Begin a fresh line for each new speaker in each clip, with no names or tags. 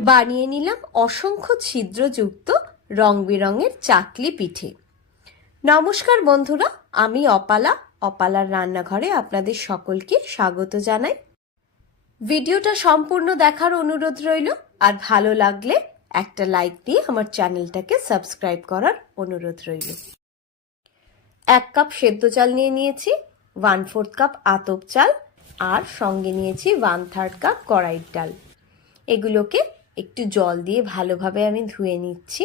বানিয়ে নিলাম অসংখ্য ছিদ্রযুক্ত রং বেরঙের চাকলি পিঠে। নমস্কার বন্ধুরা, আমি অপালা। অপালার রান্নাঘরে আপনাদের সকলকে স্বাগত জানাই। ভিডিওটা সম্পূর্ণ দেখার অনুরোধ রইল, আর ভালো লাগলে একটা লাইক দিয়ে আমার চ্যানেলটাকে সাবস্ক্রাইব করার অনুরোধ রইল। এক কাপ সেদ্ধ চাল নিয়ে নিয়েছি, ওয়ান ফোর্থ কাপ আতপ চাল, আর সঙ্গে নিয়েছি ওয়ান থার্ড কাপ কড়াইয়ের ডাল। এগুলোকে একটু জল দিয়ে ভালোভাবে আমি ধুয়ে নিচ্ছি।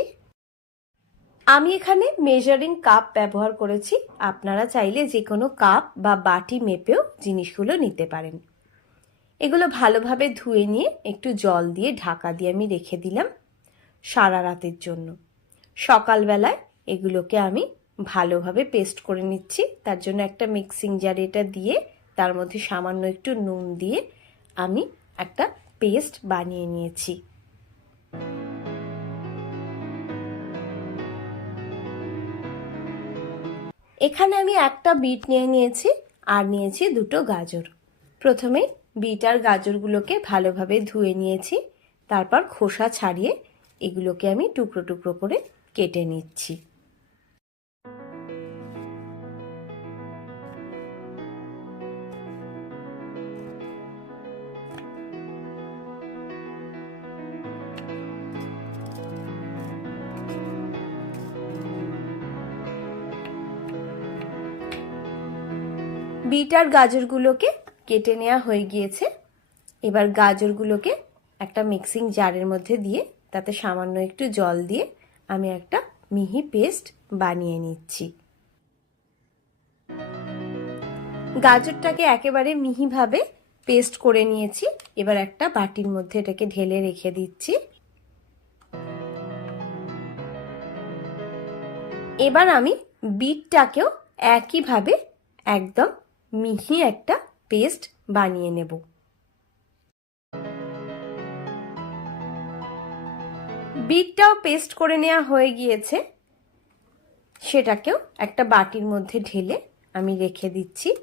আমি এখানে মেজারিং কাপ ব্যবহার করেছি। আপনারা চাইলে যে কোনো কাপ বা বাটি মেপেও জিনিসগুলো নিতে পারেন। এগুলো ভালোভাবে ধুয়ে নিয়ে একটু জল দিয়ে ঢাকা দিয়ে আমি রেখে দিলাম সারা রাতের জন্য। সকালবেলায় এগুলোকে আমি ভালোভাবে পেস্ট করে নিচ্ছি। তার জন্য একটা মিক্সিং জার এটা দিয়ে তার মধ্যে সামান্য একটু নুন দিয়ে আমি একটা পেস্ট বানিয়ে নিয়েছি। এখানে আমি একটা বিট নিয়ে নিয়েছি, আর নিয়েছি দুটো গাজর। প্রথমে বিট আর গাজরগুলোকে ভালোভাবে ধুয়ে নিয়েছি, তারপর খোসা ছাড়িয়ে এগুলোকে আমি টুকরো টুকরো করে কেটে নিচ্ছি। বিট আর গাজরগুলোকে কেটে নেওয়া হয়ে গিয়েছে। এবার গাজরগুলোকে একটা মিক্সিং জারের মধ্যে দিয়ে তাতে সামান্য একটু জল দিয়ে আমি একটা মিহি পেস্ট বানিয়ে নিচ্ছি। গাজরটাকে একেবারে মিহিভাবে পেস্ট করে নিয়েছি। এবার একটা বাটির মধ্যে এটাকে ঢেলে রেখে দিচ্ছি। এবার আমি বিটটাকেও একইভাবে একদম মিহি একটা পেস্ট বানিয়ে নেব। বিটটাও পেস্ট করে নেওয়া হয়ে গিয়েছে। সেটাকেও একটা বাটির মধ্যে ঢেলে আমি রেখে দিচ্ছি।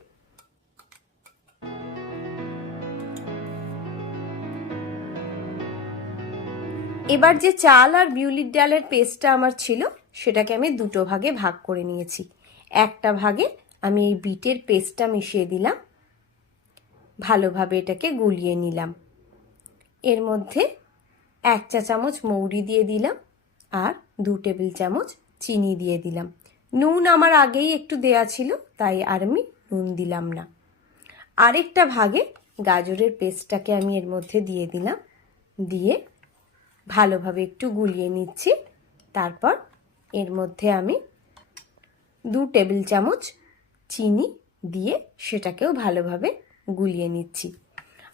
এবার যে চাল আর বিউলির ডালের পেস্টটা আমার ছিল, সেটাকে আমি দুটো ভাগে ভাগ করে নিয়েছি। একটা ভাগে আমি এই বিটের পেস্টটা মিশিয়ে দিলাম। ভালোভাবে এটাকে গুলিয়ে নিলাম। এর মধ্যে এক চা চামচ মৌরি দিয়ে দিলাম আর দু টেবিল চামচ চিনি দিয়ে দিলাম। নুন আমার আগেই একটু দেয়া ছিল, তাই আর আমি নুন দিলাম না। আরেকটা ভাগে গাজরের পেস্টটাকে আমি এর মধ্যে দিয়ে দিলাম। দিয়ে ভালোভাবে একটু গুলিয়ে নিচ্ছি। তারপর এর মধ্যে আমি দু টেবিল চামচ চিনি দিয়ে সেটাকেও ভালোভাবে গুলিয়ে নিচ্ছি।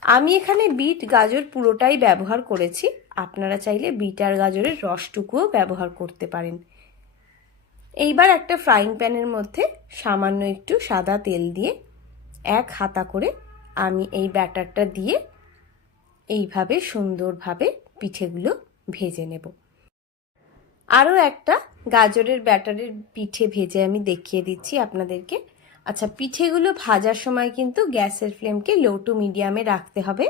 আমি এখানে বিট, গাজর পুরোটাই ব্যবহার করেছি। আপনারা চাইলে বিট আর গাজরের রসটুকুও ব্যবহার করতে পারেন। এইবার একটা ফ্রাইং প্যানের মধ্যে সামান্য একটু সাদা তেল দিয়ে এক হাতা করে আমি এই ব্যাটারটা দিয়ে এইভাবে সুন্দরভাবে পিঠেগুলো ভেজে নেব। আরও একটা গাজরের ব্যাটারের পিঠে ভেজে আমি দেখিয়ে দিচ্ছি আপনাদেরকে। আচ্ছা পিঠেগুলো ভাজার সময় কিন্তু গ্যাসের ফ্লেমকে লো টু মিডিয়ামে রাখতে হবে।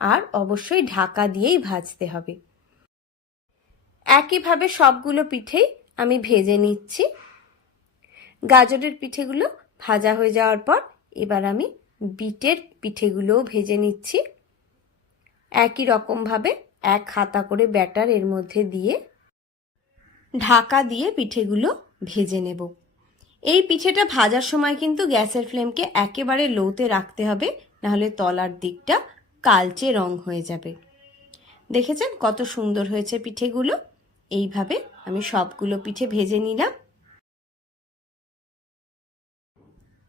আর অবশ্যই ঢাকা দিয়েই ভাজতে হবে। একইভাবে সবগুলো পিঠেই আমি ভেজে নিচ্ছি। গাজরের পিঠেগুলো ভাজা হয়ে যাওয়ার পর এবার আমি বিটের পিঠেগুলোও ভেজে নিচ্ছি। একই রকমভাবে এক হাতা করে ব্যাটার এর মধ্যে দিয়ে ঢাকা দিয়ে পিঠেগুলো ভেজে নেব। এই পিঠেটা ভাজার সময় কিন্তু গ্যাসের ফ্লেমকে একেবারে লোতে রাখতে হবে, নাহলে তলার দিকটা কালচে রং হয়ে যাবে। দেখেছেন কত সুন্দর হয়েছে পিঠেগুলো? এইভাবে আমি সবগুলো পিঠে ভেজে নিলাম।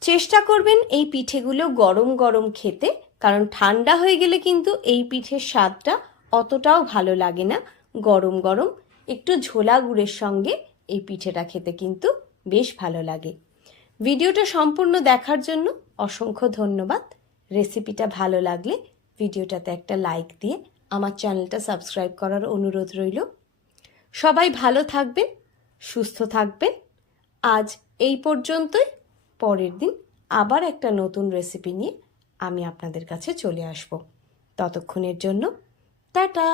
চেষ্টা করবেন এই পিঠেগুলো গরম গরম খেতে, কারণ ঠান্ডা হয়ে গেলে কিন্তু এই পিঠের স্বাদটা অতটাও ভালো লাগে না। গরম গরম, একটু ঝোলা গুড়ের সঙ্গে এই পিঠেটা খেতে কিন্তু বেশ ভালো লাগে। ভিডিওটা সম্পূর্ণ দেখার জন্য অসংখ্য ধন্যবাদ। রেসিপিটা ভালো লাগলে ভিডিওটাতে একটা লাইক দিয়ে আমার চ্যানেলটা সাবস্ক্রাইব করার অনুরোধ রইল। সবাই ভালো থাকবেন, সুস্থ থাকবেন। আজ এই পর্যন্তই। পরের দিন আবার একটা নতুন রেসিপি নিয়ে আমি আপনাদের কাছে চলে আসব। ততক্ষণের জন্য টাটা!